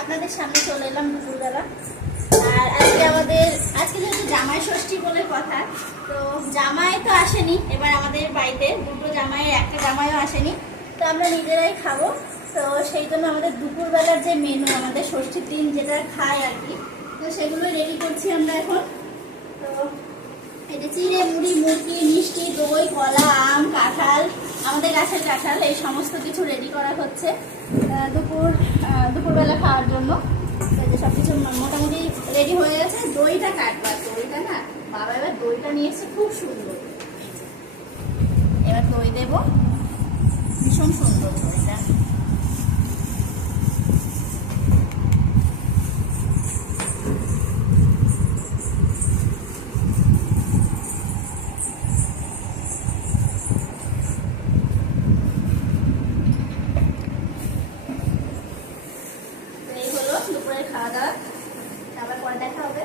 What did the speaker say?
আপনাদের সামনে চলে এলাম দুপুরবেলা। আর আজকে যেহেতু জামাই ষষ্ঠী বলে কথা, তো জামাই তো আসেনি এবার আমাদের বাড়িতে, দুটো জামাইয়ের একটা জামাইও আসেনি, তো আমরা নিজেরাই খাবো। তো সেই জন্য আমাদের দুপুরবেলার যে মেনু, আমাদের ষষ্ঠীর দিন যেটা খাই আর কি, তো সেগুলো রেডি করছি আমরা এখন। তো এই যে চিড়ে মুড়ি মুরগি মিষ্টি দই কলা আম কাঁঠাল, আমাদের গাছের কাঁঠাল, এই সমস্ত কিছু রেডি করা হচ্ছে দুপুরবেলা খাওয়ার জন্য। সব কিছু মোটামুটি রেডি হয়ে গেছে। দইটা কাটবার, দইটা না বাবা এবার দইটা নিয়ে এসে খুব সুন্দর, এবার দই দেবো, ভীষণ সুন্দর দইটা। এই হলো দুপুরের খাওয়া দাওয়া, আবার পরে দেখা হবে।